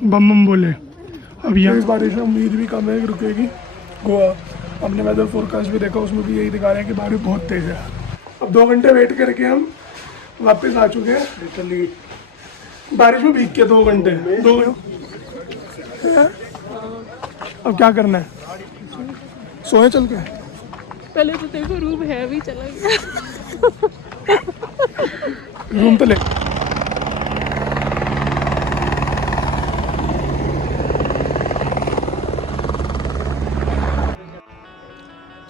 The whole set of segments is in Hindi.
बम बम बोले। अब यहाँ इस बारिश में उम्मीद भी कम है कि रुकेगी। गोवा हमने वेदर फोरकास्ट भी देखा, उसमें भी यही दिखा रहे हैं कि बारिश बहुत तेज़ है। अब 2 घंटे वेट करके हम वापस आ चुके हैं। लिटरली बारिश में भीग के 2 घंटे अब क्या करना है? सोए चल के? पहले तो देखो रूम है भी, चला गया। रूम तो ले।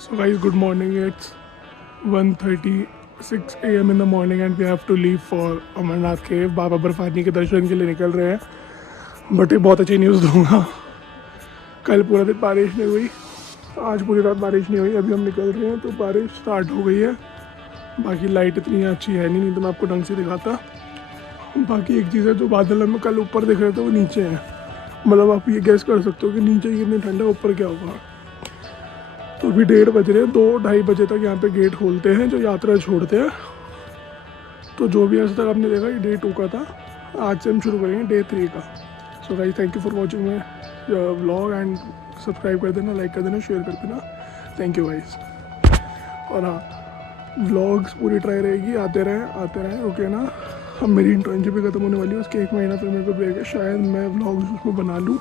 So guys, good morning. It's 1:36 AM in the morning and we have to leave for Amarnath केव। बाबा बर्फानी के दर्शन के लिए निकल रहे हैं। बट एक बहुत अच्छी न्यूज़ दूंगा, कल पूरा दिन बारिश नहीं हुई, आज पूरी रात बारिश नहीं हुई। अभी हम निकल रहे हैं तो बारिश स्टार्ट हो गई है। बाकी लाइट इतनी अच्छी है नहीं तो मैं आपको ढंग से दिखाता। बाकी एक चीज़ है, जो बादल हमें कल ऊपर दिख रहे थे वो नीचे हैं। मतलब आप ये गैस कर सकते हो कि नीचे कितनी ठंडा है, ऊपर क्या होगा। तो अभी 1:30 बज रहे हैं, 2-2:30 बजे तक यहाँ पे गेट खोलते हैं जो यात्रा छोड़ते हैं। तो जो भी आज तक आपने देखा ये Day 2 का था, आज से हम शुरू करेंगे Day 3 का। So guys, thank you for watching my vlog and subscribe कर देना, लाइक कर देना, शेयर कर देना। Thank you guys. और हाँ, व्लॉग्स पूरी ट्राई रहेगी, आते रहें, ओके ना। अब मेरी इंटर्नशिप भी खत्म होने वाली है, उसके 1 महीना फिर मेरे को ब्रेक है। शायद मैं व्लॉग्स उसमें बना लूँ,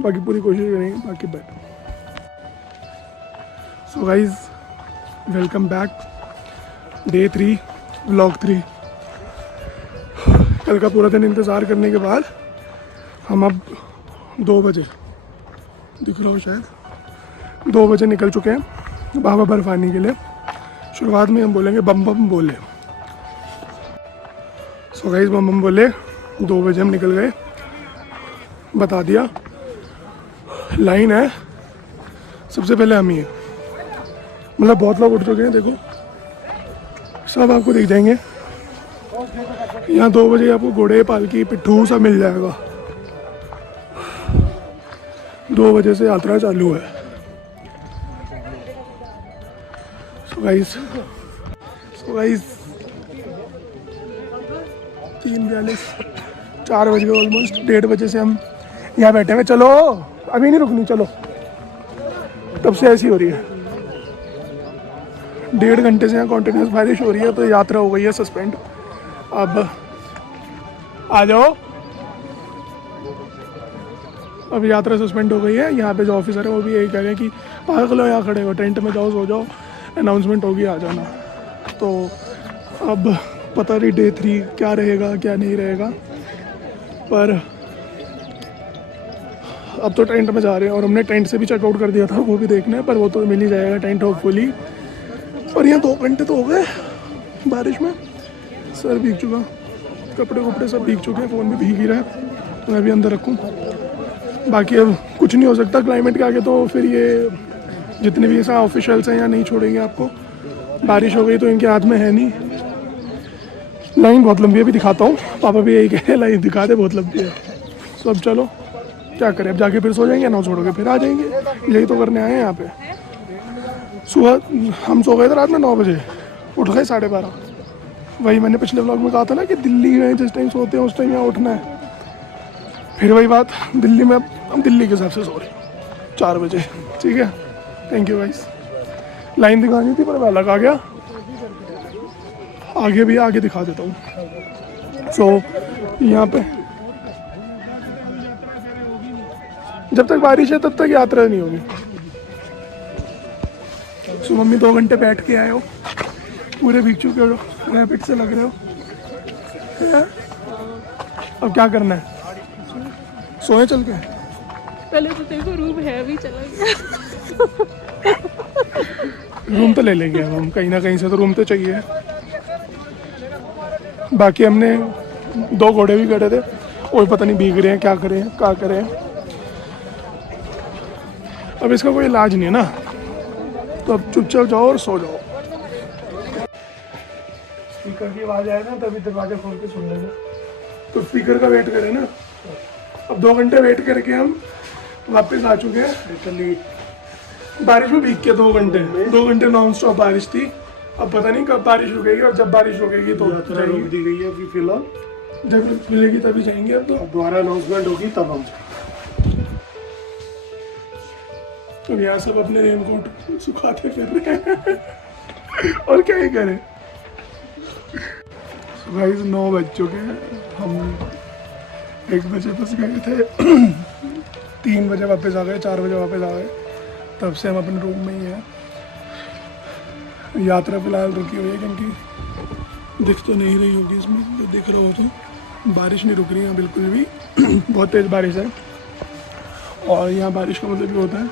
बाकी पूरी कोशिश करेंगे। बाकी बैठ। So guys, welcome back. Day 3 vlog 3। कल का पूरा दिन इंतज़ार करने के बाद हम अब 2 बजे, दिख रहा हो शायद, 2 बजे निकल चुके हैं बाबा बर्फानी के लिए। शुरुआत में हम बोलेंगे बम बम बोले। सो गाइस, बम बम बोले। 2 बजे हम निकल गए, बता दिया। लाइन है, सबसे पहले हम ही हैं। मतलब बहुत लोग उठ चुके हैं, देखो सब आपको दिख जाएंगे। यहाँ 2 बजे आपको घोड़े, पालकी, पिट्ठू सब मिल जाएगा। 2 बजे से यात्रा चालू है। सो गाइस 3:42, 4 बज गए ऑलमोस्ट। 1:30 बजे से हम यहाँ बैठे हुए। चलो अभी नहीं रुकनी, चलो। तब से ऐसी हो रही है, 1.5 घंटे से यहाँ कॉन्टिन्यूस बारिश हो रही है, तो यात्रा हो गई है सस्पेंड। अब आ जाओ, अब यात्रा सस्पेंड हो गई है। यहाँ पे जो ऑफिसर है वो भी यही कह रहे हैं कि पागल हो, यहाँ खड़े हो, टेंट में जाओ, सो जाओ, अनाउंसमेंट होगी, आ जाना। तो अब पता नहीं Day 3 क्या रहेगा क्या नहीं रहेगा, पर अब तो टेंट में जा रहे हैं। और हमने टेंट से भी चेकआउट कर दिया था, वो भी देखना है, पर वो तो मिल ही जाएगा टेंट होपफुली। और यहाँ 2 घंटे तो हो गए बारिश में, सर भीग चुका, कपड़े सब भीग चुके हैं, फ़ोन भी भीग ही रहा है, तो मैं भी अंदर रखूँ। बाकी अब कुछ नहीं हो सकता क्लाइमेट के आगे, तो फिर ये जितने भी ऐसा ऑफिशियल्स हैं यहाँ नहीं छोड़ेंगे आपको। बारिश हो गई तो इनके हाथ में है नहीं। लाइन बहुत लंबी है, भी दिखाता हूँ। पापा भी यही कह रहे हैं, लाइन दिखा दे, बहुत लंबी है। तो अब चलो क्या करें, अब जाके फिर सो जाएंगे, ना छोड़ोगे फिर आ जाएंगे। यही तो करने आए हैं यहाँ पे। सुबह हम सो गए थे रात में 9 बजे, उठ गए 12:30। वही मैंने पिछले व्लॉग में कहा था ना कि दिल्ली में जिस टाइम सोते हैं उस टाइम यहाँ उठना है। फिर वही बात, दिल्ली में हम दिल्ली के हिसाब से सो रहे हैं 4 बजे। ठीक है, थैंक यू गाइस। लाइन दिखानी थी पर मैं अलग आ गया, आगे भी आगे दिखा देता हूँ। सो यहाँ पे जब तक बारिश है तब तक यात्रा नहीं होगी। सो मम्मी 2 घंटे बैठ के आए हो, पूरे भीग चुके हो, रैपिड से लग रहे हो। अब क्या करना है? सोए चल के? पहले तो देखो रूम है भी, चला गया। रूम तो ले लेंगे हम, कहीं ना कहीं से तो रूम तो चाहिए। बाकी हमने 2 घोड़े भी खड़े थे, वो पता नहीं भीग रहे हैं, क्या करें। अब इसका कोई इलाज नहीं है ना, तो अब चुपचाप जाओ और सो जाओ। स्पीकर की आवाज़ आए ना तभी दरवाजा खोल के सुन लेना, तो स्पीकर का वेट करें ना। अब 2 घंटे वेट करके हम वापस आ चुके हैं। लिटरली बारिश में भीग के 2 घंटे नॉन स्टॉप बारिश थी। अब पता नहीं कब बारिश रुकेगी, और जब बारिश रुकेगी तो दी गई है अभी फिलहाल। जब मिलेगी तभी जाएंगे अब तो। दोबारा अनाउंसमेंट होगी तब हम अब यहाँ सब अपने रेनकोट सुखाते फिर रहे हैं और क्या ही करें। सुबह 9 बज चुके हैं, हम 1 बजे बस गए थे 3 बजे वापस आ गए, 4 बजे वापस आ गए। तब से हम अपने रूम में ही हैं। यात्रा फिलहाल रुकी हुई है क्योंकि दिख तो नहीं रही होगी इसमें, जो दिख रहा हो तो बारिश नहीं रुक रही है बिल्कुल भी बहुत तेज़ बारिश है। और यहाँ बारिश का मतलब ये होता है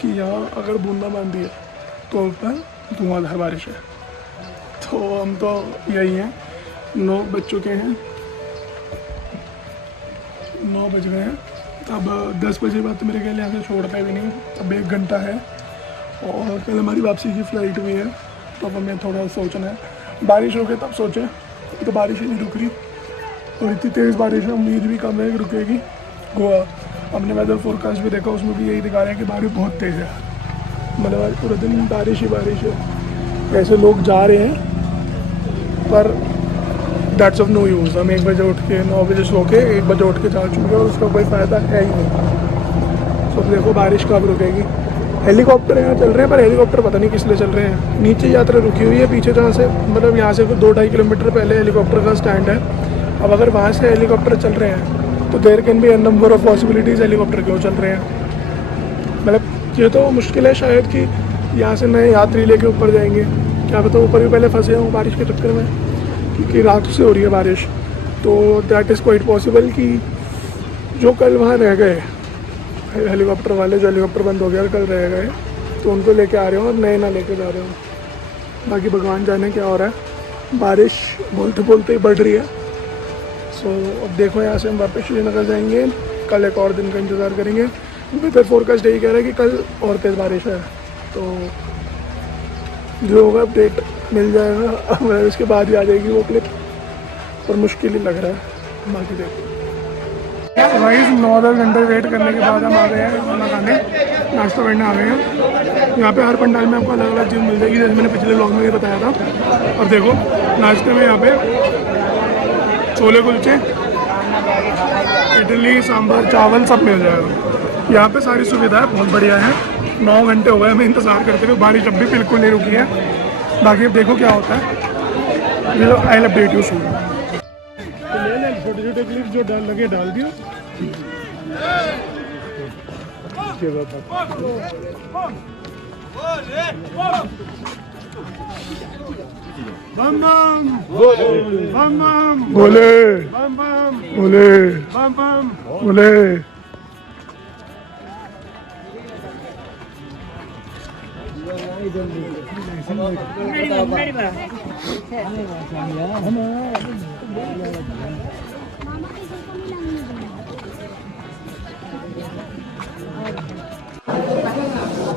कि यहाँ अगर बूंदाबांदी है तो ऊपर धुआंधार बारिश है। तो हम तो यही हैं, 9 बज चुके हैं, 9 बज गए हैं। अब 10 बजे बाद तो मेरे ख्याल यहाँ से छोड़ते भी नहीं, अब 1 घंटा है और कल हमारी वापसी की फ़्लाइट भी है। तो अब हमें थोड़ा सोचना है, बारिश हो गई तब सोचें, तो बारिश ही नहीं रुक रही और इतनी तेज़ बारिश है, उम्मीद भी कम है कि रुकेगी। गोवा हमने वेदर फोरकास्ट भी देखा, उसमें भी यही दिखा रहे हैं कि बारिश बहुत तेज़ है, मतलब आज पूरा दिन बारिश ही बारिश है। ऐसे लोग जा रहे हैं पर दैट्स ऑफ नो यूज़। हम 1 बजे उठ के 9 बजे सो के 1 बजे उठ के जा चुके हैं और उसका कोई फ़ायदा है ही नहीं। तो देखो बारिश कब रुकेगी। हेलीकॉप्टर यहाँ चल रहे हैं पर हेलीकॉप्टर पता नहीं किस लिए चल रहे हैं। नीचे यात्रा रुकी हुई है, पीछे जहाँ से मतलब यहाँ से 2-2.5 किलोमीटर पहले हेलीकॉप्टर का स्टैंड है। अब अगर वहाँ से हेलीकॉप्टर चल रहे हैं तो there can be a number of possibilities helicopter क्यों चल रहे हैं। मतलब ये तो मुश्किल है शायद कि यहाँ से नए यात्री लेके ऊपर जाएंगे, क्या पता ऊपर भी पहले फंसे हों बारिश के चक्कर में, क्योंकि रात से हो रही है बारिश। तो दैट इज़ क्वाइट पॉसिबल कि जो कल वहाँ रह गए हेलीकॉप्टर वाले, जो हेलीकॉप्टर बंद हो गया और कल रह गए, तो उनको लेके आ रहे हो और नए ना लेके जा रहे हो। बाकी भगवान जाने क्या हो रहा है। बारिश बोलते बोलते ही बढ़ रही है। सो अब देखो यहाँ से हम वापस श्रीनगर जाएंगे, कल एक और दिन का इंतज़ार करेंगे। वेदर फोरकास्ट यही कह रहा है कि कल और तेज़ बारिश है, तो जो होगा अपडेट मिल जाएगा। मतलब इसके बाद ही आ जाएगी वो क्लिप, पर मुश्किल ही लग रहा है। बाकी देखो भाई 9-10 घंटे वेट करने के बाद हम आ गए हैं खाना खाने, नाश्ता करने आ गए हैं। यहाँ पे हर पंडाल में आपको अलग अलग चीज़ मिल जाएगी, जैसे मैंने पिछले व्लॉग में ये बताया था। और देखो नाश्ते में यहाँ पे छोले कुलचे, इडली, सांभर, चावल सब मिल जाएगा। यहाँ पे सारी सुविधाएं बहुत बढ़िया है। 9 घंटे हो गए हमें इंतज़ार करते हुए, बारिश अब भी बिल्कुल नहीं रुकी है। बाकी अब देखो क्या होता है, ये I will update you soon. छोटे छोटे क्लिप जो डाल दियो। बम बम बम बम बोले, बम बम बोले, बम बम बोले।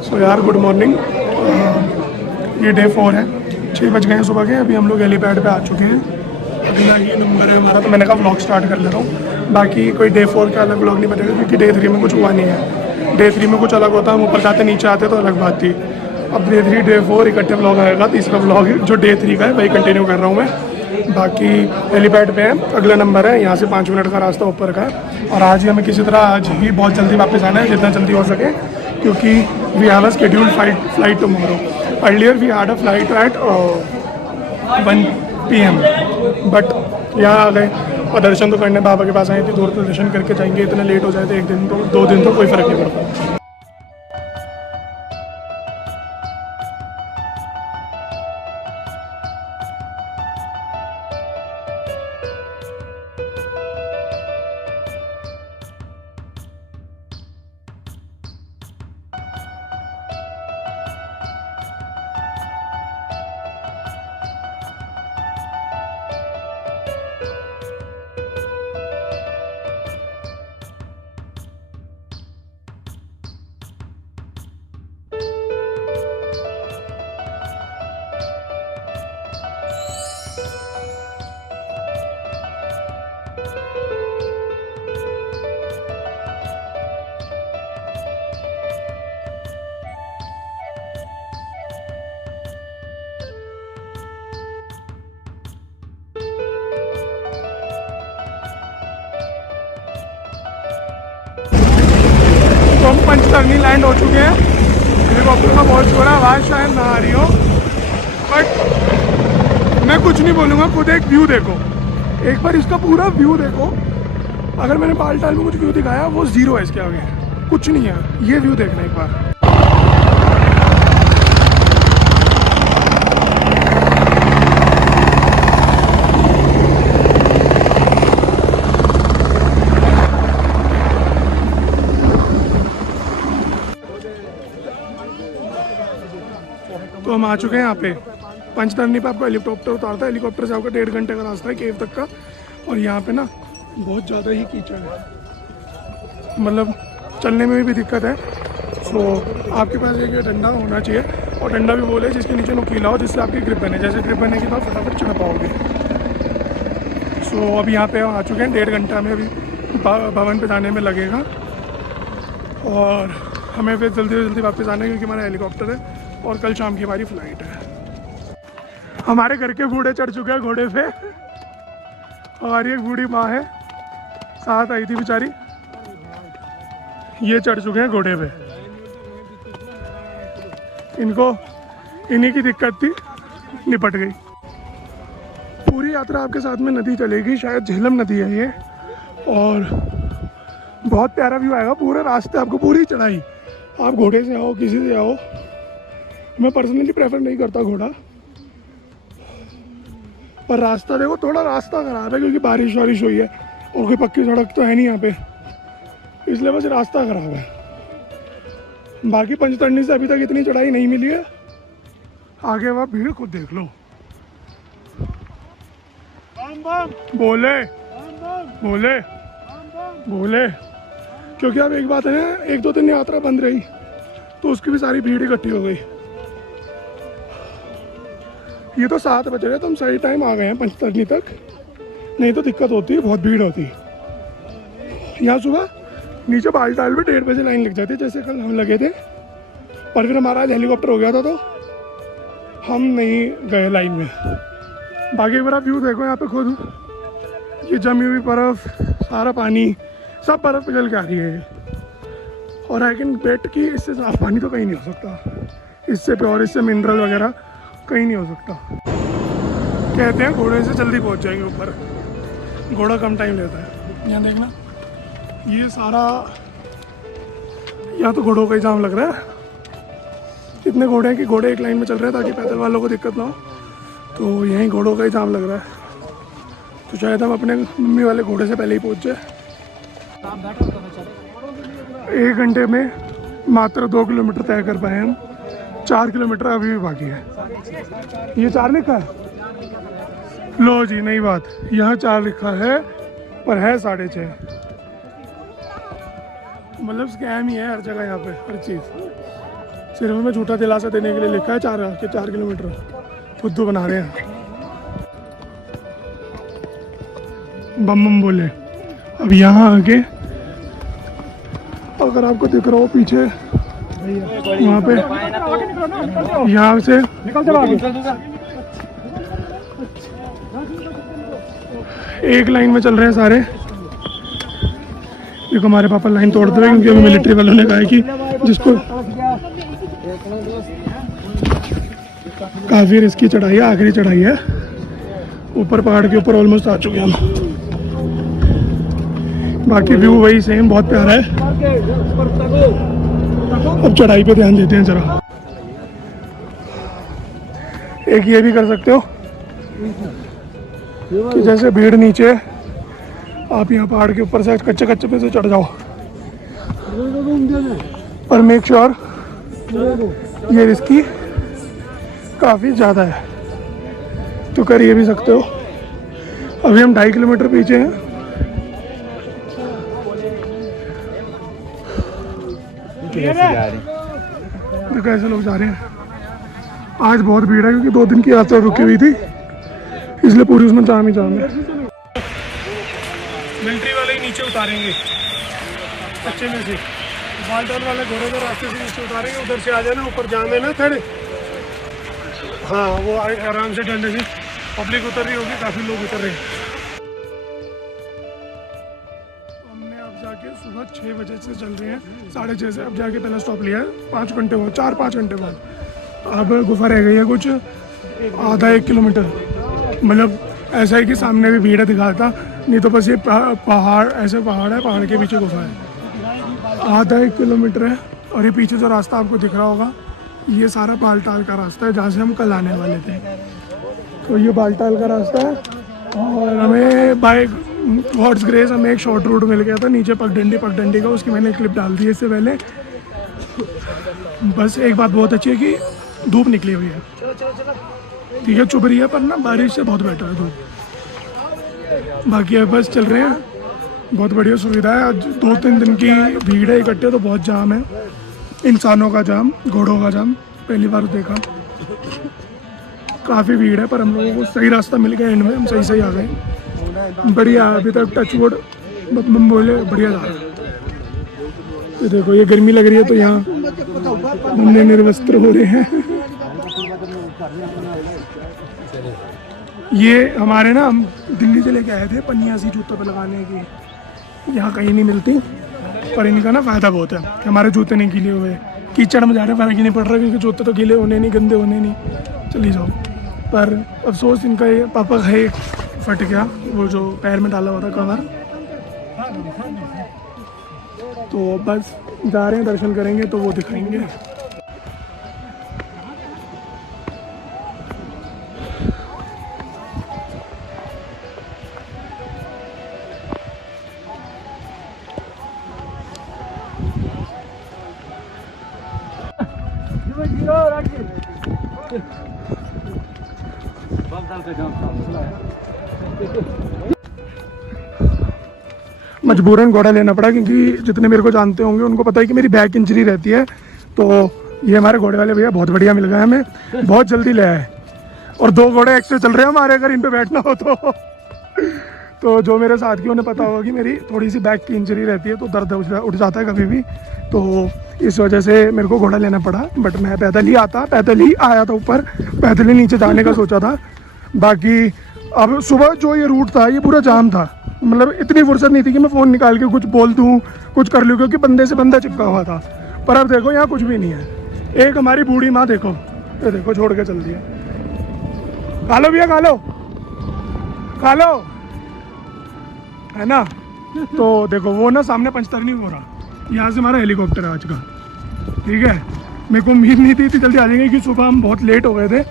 सो यार गुड मॉर्निंग, ये डे 4 है। 6 बज गए हैं सुबह के। अभी हम लोग हेलीपैड पे आ चुके हैं। अगला ये नंबर है हमारा, तो मैंने कहा व्लॉग स्टार्ट कर लेता हूँ। बाकी कोई डे 4 का अलग व्लॉग नहीं बनेगा क्योंकि डे 3 में कुछ हुआ नहीं है। डे 3 में कुछ अलग होता, हम ऊपर जाते नीचे आते तो अलग बात थी। अब डे 3 डे 4 इकट्ठे व्लॉग आएगा। तीसरा व्लॉग जो डे 3 का है वही कंटिन्यू कर रहा हूँ मैं। बाकी हेलीपैड पे है, अगला नंबर है, यहाँ से 5 मिनट का रास्ता ऊपर का है। और आज ही हमें किसी तरह आज ही बहुत जल्दी वापस आना है, जितना जल्दी हो सके, क्योंकि we have a scheduled flight tomorrow. Earlier we had a flight at 1 PM, but यहाँ आ गए और दर्शन तो करने बाबा के पास आए थे। दूर तो दर्शन करके जाएंगे, इतना लेट हो जाए तो 1 दिन तो 2 दिन तो कोई फ़र्क नहीं पड़ता। तो हम पंचतरनी लैंड हो चुके हैं। हेलीकॉप्टर का बहुत शोर है, आवाज़ शायद ना आ रही हो, बट मैं कुछ नहीं बोलूँगा। खुद एक व्यू देखो, एक बार इसका पूरा व्यू देखो। अगर मैंने बालटाल में कुछ व्यू दिखाया वो ज़ीरो है, इसके आगे कुछ नहीं है। ये व्यू देखना एक बार। तो हम आ चुके हैं यहाँ पे पंचतरनी पे। आपको हेलीकॉप्टर उतारता है, हेलीकॉप्टर से आपका 1.5 घंटे का रास्ता है केव तक का। और यहाँ पे ना बहुत ज़्यादा ही कीचड़ है, मतलब चलने में भी दिक्कत है। सो आपके पास एक डंडा होना चाहिए, और डंडा भी बोले जिसके नीचे नुकीला हो, जिससे आपकी ग्रिप बने। जैसे ग्रिप बनेगी तो आप फटाफट चढ़ पाओगे। सो अभी यहाँ पे आ चुके हैं, 1.5 घंटा में अभी भवन पे जाने में लगेगा, और हमें फिर जल्दी जल्दी वापस आना है क्योंकि हमारा हेलीकॉप्टर है और कल शाम की हमारी फ्लाइट है। हमारे घर के बूढ़े चढ़ चुके हैं घोड़े पे। हमारी एक बूढ़ी माँ है, साथ आई थी बेचारी, ये चढ़ चुके हैं घोड़े पे। इनको इन्हीं की दिक्कत थी, निपट गई। पूरी यात्रा आपके साथ में नदी चलेगी, शायद झेलम नदी है ये, और बहुत प्यारा व्यू आएगा पूरे रास्ते आपको, पूरी चढ़ाई। आप घोड़े से आओ, किसी से आओ, मैं पर्सनली प्रेफर नहीं करता घोड़ा, पर रास्ता देखो, थोड़ा रास्ता ख़राब है क्योंकि बारिश वारिश हुई है और कोई पक्की सड़क तो है नहीं यहाँ पे, इसलिए बस रास्ता ख़राब है। बाकी पंचतरनी से अभी तक इतनी चढ़ाई नहीं मिली है। आगे वहाँ भीड़ खुद देख लो। बोले बोले बोले, क्योंकि अब एक बात है ना, 1-2 दिन यात्रा बंद रही तो उसकी भी सारी भीड़ इकट्ठी हो गई। ये तो 7 बज रहे, तो हम सही टाइम आ गए हैं पंचतरनी तक, नहीं तो दिक्कत होती है, बहुत भीड़ होती है। यहाँ सुबह नीचे बालटाल में 1:30 बजे लाइन लग जाती है, जैसे कल हम लगे थे, पर फिर हमारा आज हेलीकॉप्टर हो गया था तो हम नहीं गए लाइन में। बाकी एक बार आप व्यू देखो यहाँ पे खुद, ये जमी हुई बर्फ़, सारा पानी, सब बर्फ़ पिघल के आ रही है। और आई कैन बेट कि इससे साफ पानी तो कहीं नहीं हो सकता, इससे प्योर, इससे मिनरल वगैरह कहीं नहीं हो सकता। कहते हैं घोड़े से जल्दी पहुंच जाएंगे ऊपर, घोड़ा कम टाइम लेता है। यहाँ देखना, ये सारा यहाँ तो घोड़ों का ही जाम लग रहा है। इतने घोड़े हैं कि घोड़े एक लाइन में चल रहे हैं ताकि पैदल वालों को दिक्कत ना हो, तो यहीं घोड़ों का ही जाम लग रहा है। तो शायद हम अपने मम्मी वाले घोड़े से पहले ही पहुँच जाए। 1 घंटे में मात्र 2 किलोमीटर तय कर पाए हम, 4 किलोमीटर अभी भी बाकी है। ये 4 लिखा है, लो जी नई बात, यहाँ 4 लिखा है पर है 6.5। मतलब स्कैम ही है हर जगह, यहाँ पे हर चीज़ सिर्फ हमें झूठा दिलासा देने के लिए लिखा है 4 किलोमीटर, फुद्दू बना रहे हैं। बम बम बोले। अब यहाँ आके अगर आपको दिख रहा हो पीछे, वहाँ पे यहाँ से एक लाइन में चल रहे हैं सारे। देखो हमारे पापा लाइन तोड़ दे, क्योंकि अभी मिलिट्री वालों ने कहा है कि जिसको काफ़ी रिस्की चढ़ाई है, आखिरी चढ़ाई है, ऊपर पहाड़ के ऊपर ऑलमोस्ट आ चुके हैं हम। बाकी व्यू वही सेम, बहुत प्यारा है। अब चढ़ाई पे ध्यान देते हैं जरा। एक ये भी कर सकते हो कि जैसे भीड़ नीचे, आप यहाँ पहाड़ के ऊपर से कच्चे कच्चे पे से चढ़ जाओ, पर मेक श्योर ये रिस्की काफ़ी ज़्यादा है, तो कर ये भी सकते हो। अभी हम 2.5 किलोमीटर पीछे हैं। देखो ऐसे लोग जा रहे हैं। आज बहुत भीड़ है क्योंकि 2 दिन की यात्रा रुकी हुई थी, इसलिए पूरी उसमें जाम ही जाम है। मिलिट्री वाले ही नीचे उतारेंगे अच्छे में से, बालटाल वाले घोड़े को रास्ते से नीचे उतारेंगे, उधर से आ जाना, ऊपर जाम है ना थोड़े, हाँ वो आराम से डंडे से पब्लिक उतर रही होगी, काफ़ी लोग उतर रहे हैं। हमने अब के सुबह 6 बजे से चल रहे हैं, 6:30 से। अब जाके पहला स्टॉप लिया है, 5 घंटे हुए, 4-5 घंटे बाद। अब गुफा रह गई है कुछ आधा 1 किलोमीटर। मतलब ऐसा है कि सामने भी भीड़ है, दिखाता नहीं तो बस ये पहाड़, ऐसे पहाड़ है, पहाड़ के पीछे गुफा है। आधा 1 किलोमीटर है। और ये पीछे जो रास्ता आपको दिख रहा होगा, ये सारा बालटाल का रास्ता है, जहाँ से हम कल आने वाले थे। तो ये बालटाल का रास्ता है। और हमें बाय गॉड्स ग्रेस हमें एक शॉर्ट रूट मिल गया था नीचे पगडंडी का, उसकी मैंने क्लिप डाल दी इससे पहले। बस एक बात बहुत अच्छी है कि धूप निकली हुई है, ठीक है, चुभ रही है, पर ना बारिश से बहुत बेटर है धूप। बाकी अब बस चल रहे हैं, बहुत बढ़िया सुविधा है। आज 2-3 दिन की भीड़ है इकट्ठे, तो बहुत जाम है, इंसानों का जाम, घोड़ों का जाम, पहली बार देखा। काफ़ी भीड़ है, पर हम लोगों को सही रास्ता मिल गया, एंड में हम सही आ गए। बढ़िया, अभी तक टचवुड बोले बढ़िया जा रहा है। तो देखो ये गर्मी लग रही है, तो यहाँ हमने निर्वस्त्र हो रहे हैं। ये हमारे ना, हम दिल्ली से लेके आए थे पन्नियाँ सी जूतों पे लगाने की, यहाँ कहीं नहीं मिलती, पर इनका ना फ़ायदा बहुत है कि हमारे जूते नहीं गीले हुए, कीचड़ में जा रहे फ़र्क ही नहीं पड़ रहा, क्योंकि जूते तो गीले होने नहीं, गंदे होने नहीं, चली जाओ। पर अफसोस इनका ये पापा का एक फट गया, वो जो पैर में डाला हुआ था कवर। तो बस जा रहे हैं, दर्शन करेंगे तो वो दिखाएंगे। मजबूरन घोड़ा लेना पड़ा, क्योंकि जितने मेरे को जानते होंगे उनको पता है कि मेरी बैक इंजरी रहती है। तो ये हमारे घोड़े वाले भैया बहुत बढ़िया मिल गए हमें, बहुत जल्दी ले आए। और 2 घोड़े एक्स्ट्रा चल रहे हैं हमारे, अगर इन पे बैठना हो तो जो मेरे साथ की उन्हें पता होगा कि मेरी थोड़ी सी बैक की इंजरी रहती है, तो दर्द उठ जाता है कभी भी, तो इस वजह से मेरे को घोड़ा लेना पड़ा। बट मैं पैदल ही आया था ऊपर, पैदल ही नीचे जाने का सोचा था। बाकी अब सुबह जो ये रूट था, ये पूरा जाम था, मतलब इतनी फुर्सत नहीं थी कि मैं फ़ोन निकाल के कुछ बोल दूँ, कुछ कर लूँ, क्योंकि बंदे से बंदा चिपका हुआ था। पर अब देखो यहाँ कुछ भी नहीं है। एक हमारी बूढ़ी माँ देखो, ये देखो छोड़ के चल दिया। खा लो भैया, खा लो, है ना। तो देखो वो ना सामने पंचतर नहीं हो रहा, यहाँ से हमारा हेलीकॉप्टर है आज का, ठीक है। मेरे को उम्मीद नहीं थी इतनी जल्दी आ जाएंगे, कि सुबह हम बहुत लेट हो गए थे।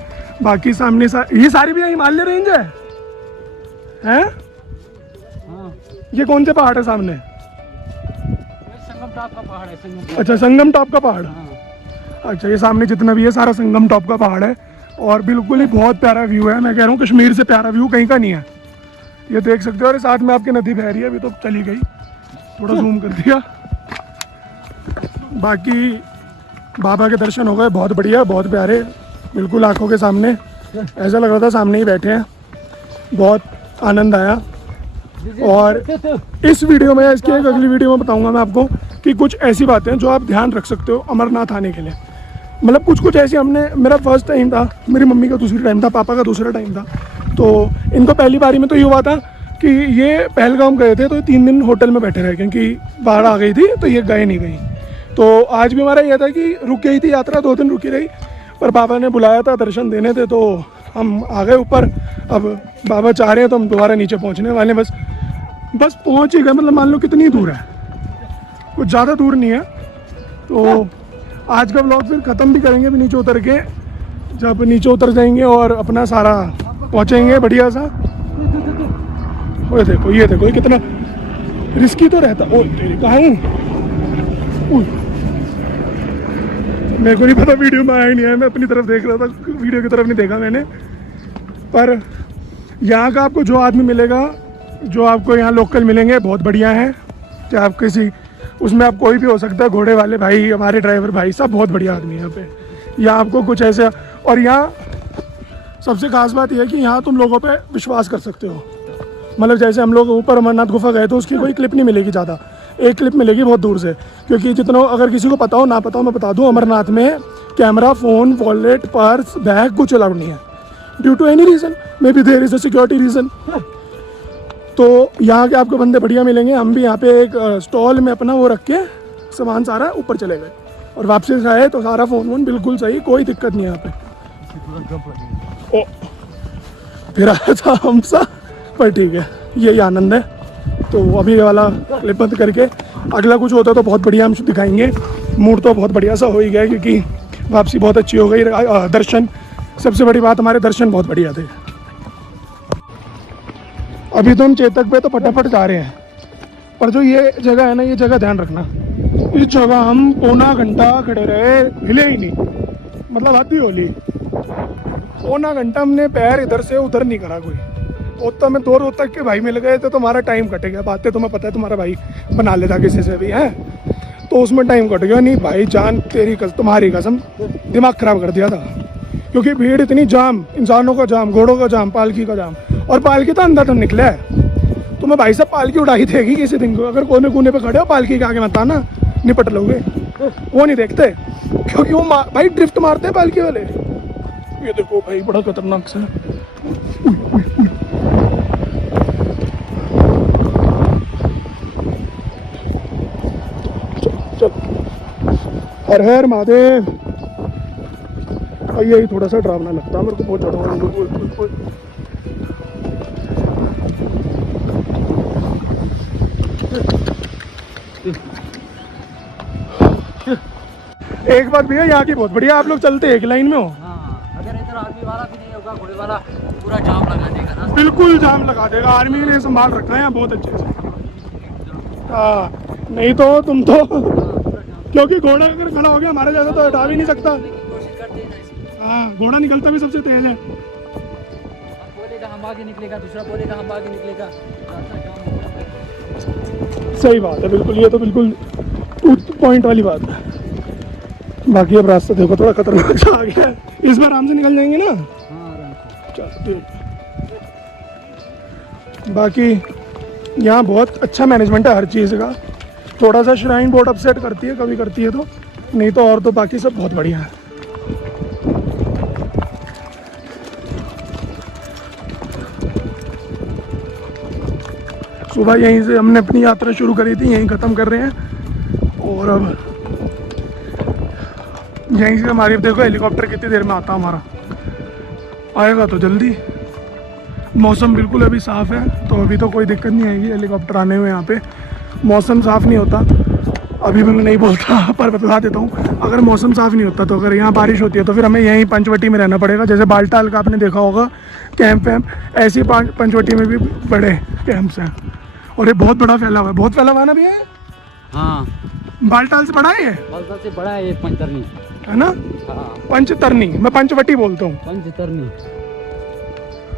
बाकी सामने ये सारी भी हिमालय रेंज है, हैं? ये कौन से पहाड़ है सामने? संगम टॉप का पहाड़ है, अच्छा, संगम टॉप का पहाड़। अच्छा, ये सामने जितना भी है सारा संगम टॉप का पहाड़ है, और बिल्कुल ही बहुत प्यारा व्यू है। मैं कह रहा हूँ कश्मीर से प्यारा व्यू कहीं का नहीं है। ये देख सकते हो, और साथ में आपकी नदी बह रही है, अभी तो चली गई, थोड़ा जूम कर दिया। बाकी बाबा के दर्शन हो गए, बहुत बढ़िया, बहुत प्यारे, बिल्कुल आंखों के सामने, ऐसा लग रहा था सामने ही बैठे हैं। बहुत आनंद आया। और इस वीडियो में, इसके एक अगली वीडियो में बताऊंगा मैं आपको कि कुछ ऐसी बातें जो आप ध्यान रख सकते हो अमरनाथ आने के लिए। मतलब कुछ ऐसी हमने, मेरा फर्स्ट टाइम था, मेरी मम्मी का दूसरी टाइम था, पापा का दूसरा टाइम था। तो इनको पहली बारी में तो ये हुआ था कि ये पहलगाम गए थे, तो 3 दिन होटल में बैठे रहे, क्योंकि बाढ़ आ गई थी, तो ये गए नहीं कहीं। तो आज भी हमारा यह था कि रुक गई थी यात्रा, 2 दिन रुकी रही, पर बाबा ने बुलाया था, दर्शन देने थे, तो हम आ गए ऊपर। अब बाबा चाह रहे हैं तो हम दोबारा नीचे पहुंचने वाले, बस पहुंच ही गए। मतलब मान लो कितनी दूर है, कुछ ज़्यादा दूर नहीं है। तो आज का व्लॉग फिर ख़त्म भी करेंगे भी नीचे उतर के, जब नीचे उतर जाएंगे और अपना सारा पहुंचेंगे बढ़िया सा। ये देखो ये कितना रिस्की तो रहता। ओ तेरी कहाँ हूँ, मेरे को नहीं पता, वीडियो में आया नहीं है, मैं अपनी तरफ देख रहा था, वीडियो की तरफ नहीं देखा मैंने। पर यहाँ का आपको जो आदमी मिलेगा, जो आपको यहाँ लोकल मिलेंगे, बहुत बढ़िया है। चाहे आप किसी उसमें आप कोई भी हो सकता है, घोड़े वाले भाई, हमारे ड्राइवर भाई, सब बहुत बढ़िया आदमी है यहाँ पे। यहाँ आपको कुछ ऐसे, और यहाँ सबसे खास बात यह है कि यहाँ तुम लोगों पे विश्वास कर सकते हो। मतलब जैसे हम लोग ऊपर अमरनाथ गुफा गए तो उसकी कोई क्लिप नहीं मिलेगी ज़्यादा, एक क्लिप मिलेगी बहुत दूर से, क्योंकि जितना अगर किसी को पता हो ना पता हो, मैं बता दूँ, अमरनाथ में camera, phone, wallet, purse, bag कुछ अलाउड नहीं है, due to any reason, may be there is a security reason. तो यहाँ के आपको बंदे बढ़िया मिलेंगे। हम भी यहाँ पे एक स्टॉल में अपना वो रख के सामान सारा ऊपर चले गए और वापसी से आए तो सारा फ़ोन वोन बिल्कुल सही, कोई दिक्कत नहीं है यहाँ पे। ओ फिर आया था हम सा, पर ठीक है, यही आनंद है। तो अभी ये वाला क्लिप बंद करके अगला कुछ होता तो बहुत बढ़िया हम दिखाएंगे। मूड तो बहुत बढ़िया सा हो ही गया क्योंकि वापसी बहुत अच्छी हो गई। दर्शन, सबसे बड़ी बात हमारे दर्शन बहुत बढ़िया थे। अभी तो हम चेतक पे तो फटाफट जा रहे हैं, पर जो ये जगह है ना, ये जगह ध्यान रखना। इस जगह हम पौना घंटा खड़े रहे, हिले ही नहीं, मतलब हद ही होली। पौना घंटा हमने पैर इधर से उधर नहीं करा कोई। तो में 2 रोज तक के भाई मिल गए थे तो हमारा टाइम कट गया। बातें तुम्हें पता है, तुम्हारा भाई बना लेता किसी से भी है, तो उसमें टाइम कट गया। नहीं भाई जान तेरी कसम, तुम्हारी कसम, दिमाग खराब कर दिया था क्योंकि भीड़ इतनी, जाम, इंसानों का जाम, घोड़ों का जाम, पालकी का जाम। और पालकी तो अंदर तक निकला है। तुम्हें भाई साहब पालकी उड़ाई देगी किसी दिन को, अगर कोने कोने पे खड़े हो पालकी के आगे मत आना, निपट लोगे। वो नहीं देखते क्योंकि वो भाई ड्रिफ्ट मारते हैं पालकी वाले। ये देखो भाई बड़ा खतरनाक सा। हर हर महादेव। और यही थोड़ा सा डरावना लगता है मेरे को, बहुत ज़्यादा। एक बात भैया यहाँ की बहुत बढ़िया, आप लोग चलते एक लाइन में हो। हाँ, अगर इधर आर्मी वाला भी नहीं होगा, घोड़े वाला पूरा जाम लगा देगा ना। बिल्कुल जाम लगा देगा, आर्मी ने संभाल रखा है यहाँ बहुत अच्छे से। हाँ, नहीं तो तुम तो क्योंकि घोड़ा अगर खड़ा हो गया हमारे जैसा तो हटा भी नहीं सकता। हाँ, घोड़ा निकलता भी सबसे तेज है। बोलेगा हम आगे निकलेगा, दूसरा बोलेगा हम आगे निकलेगा। सही बात है, बिल्कुल, ये तो बिल्कुल पॉइंट वाली बात है। बाकी अब रास्ता देखो थोड़ा खतरनाक सा आ गया है, इस बार आराम से निकल जाएंगे ना। चल, बाकी यहाँ बहुत अच्छा मैनेजमेंट है हर चीज़ का। थोड़ा सा श्राइन बोर्ड अपसेट करती है, कभी करती है तो, नहीं तो और तो बाकी सब बहुत बढ़िया है। सुबह यहीं से हमने अपनी यात्रा शुरू करी थी, यहीं ख़त्म कर रहे हैं। और अब यहीं से हमारी, देखो हेलीकॉप्टर कितनी देर में आता हमारा, आएगा तो जल्दी। मौसम बिल्कुल अभी साफ़ है तो अभी तो कोई दिक्कत नहीं आएगी हेलीकॉप्टर आने में। यहाँ पे मौसम साफ़ नहीं होता, अभी मैं नहीं बोलता पर बता देता हूँ, अगर मौसम साफ़ नहीं होता तो अगर यहाँ बारिश होती है तो फिर हमें यहीं पंचवटी में रहना पड़ेगा। जैसे बालटाल का आपने देखा होगा कैंप वैम्प, ऐसी पंचवटी में भी बड़े कैंप्स हैं और ये बहुत बड़ा फैला हुआ है, बहुत फैला हुआ है ना भैया। हाँ, बालटाल से बड़ा है ये, बालटाल से बड़ा है ये पंचतरनी, है ना। हाँ, पंचतरनी, मैं पंचवटी बोलता हूँ। पंचतरनी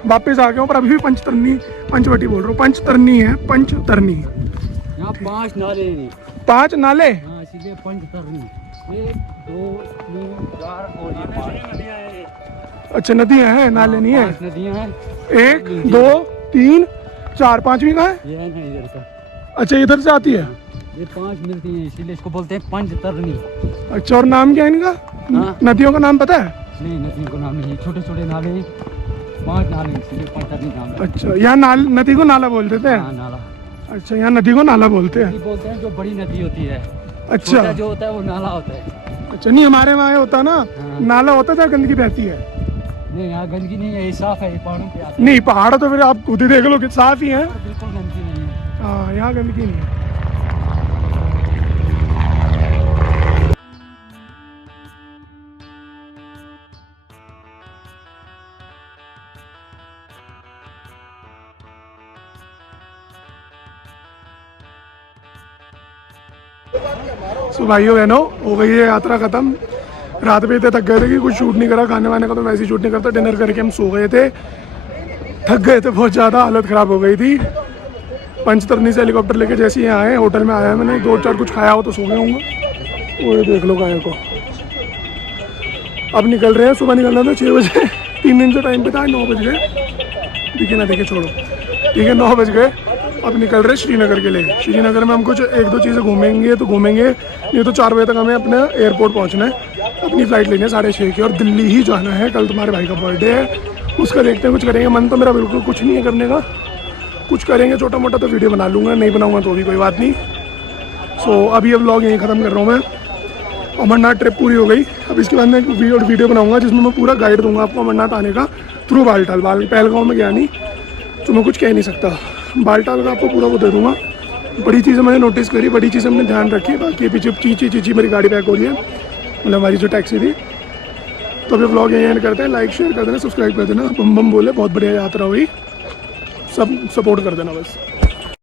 वापस आ गया हूँ पर अभी भी पंचतरनी पंचवटी बोल रहा हूँ। पंचतरनी है, पंचतरनी। यहाँ 5 नाले हैं। 5 नाले, हाँ, इसीलिए पंचतरनी। 1 2 3 4 और ये 5 नदियाँ हैं। अच्छा नदियाँ हैं, नाले नहीं है। 5 नदियाँ हैं। 1 2 3 4, 5वीं कहाँ है? ये है ना इधर का। अच्छा इधर से आती है। ये 5 मिलती हैं, इसीलिए इसको बोलते हैं पंचतरनी। अच्छा, और नाम क्या है इनका? हाँ? नदियों का नाम पता है? नहीं, नदियों को नाम नहीं, छोटे छोटे नाले हैं, 5 नाले हैं, इसीलिए पंचतरनी नाम है। अच्छा, यहाँ नदी को नाला बोल देते हैं। हाँ, नाला। अच्छा, यहाँ नदी को नाला बोलते हैं। नदी बोलते हैं जो बड़ी नदी होती है। अच्छा, छोटा जो होता है वो नाला होता है। अच्छा, नहीं हमारे वहाँ ये होता ना, हाँ। नाला होता है जहाँ गंदगी बहती है। नहीं, यहाँ गंदगी नहीं है, ये साफ है, ये पहाड़ों पे आता नहीं, पहाड़ तो फिर आप खुद ही देख लो कि साफ ही है। है, बिल्कुल गंदगी नहीं है। हाँ, यहाँ गंदगी नहीं है। सो भाइयों बहनों, हो गई है यात्रा ख़त्म। रात में इतने थक गए थे कि कुछ शूट नहीं करा, खाने वाने का तो वैसे ही शूट नहीं करता। डिनर करके हम सो गए थे, थक गए थे बहुत ज़्यादा, हालत ख़राब हो गई थी। पंचतरनी से हेलीकॉप्टर लेके जैसे ही आए, होटल में आया मैंने 2-4 कुछ खाया हो तो सो गए होंगे। वो देख लो गाय को। अब निकल रहे हैं, सुबह निकलना था 6 बजे, 3 दिन से टाइम पे था, 9 बज गए। दिखे ना दिखे छोड़ो, ठीक है, 9 बज गए। अब निकल रहे श्रीनगर के लिए। श्रीनगर में हम कुछ 1-2 चीज़ें घूमेंगे तो घूमेंगे, नहीं तो 4 बजे तक हमें अपने एयरपोर्ट पहुंचना है। अपनी फ़्लाइट लेनी है 6:30 की और दिल्ली ही जाना है। कल तुम्हारे भाई का बर्थडे है, उसका देखते हैं कुछ करेंगे। मन तो मेरा बिल्कुल कुछ नहीं है करने का, कुछ करेंगे छोटा मोटा तो वीडियो बना लूँगा, नहीं बनाऊँगा तो भी कोई बात नहीं। सो अभी ये व्लॉग यहीं ख़त्म कर रहा हूँ मैं। अमरनाथ ट्रिप पूरी हो गई। अब इसके बाद मैं एक वीडियो बनाऊँगा जिसमें मैं पूरा गाइड दूंगा आपको अमरनाथ आने का थ्रू बालटाल। पहलगाँव में गया नहीं तो मैं कुछ कह नहीं सकता। बालटाल का आपको पूरा वो दे दूँगा। बड़ी चीज़ें मैंने नोटिस करी, बड़ी चीज़ें मैंने ध्यान रखी। बाकी पीछे चीची मेरी गाड़ी पैक हो रही है, मतलब हमारी जो टैक्सी थी। तो अभी व्लॉग यहीं एंड करते हैं। लाइक शेयर कर देना, सब्सक्राइब कर देना। बम बम बोले, बहुत बढ़िया यात्रा हुई, सब सपोर्ट कर देना बस।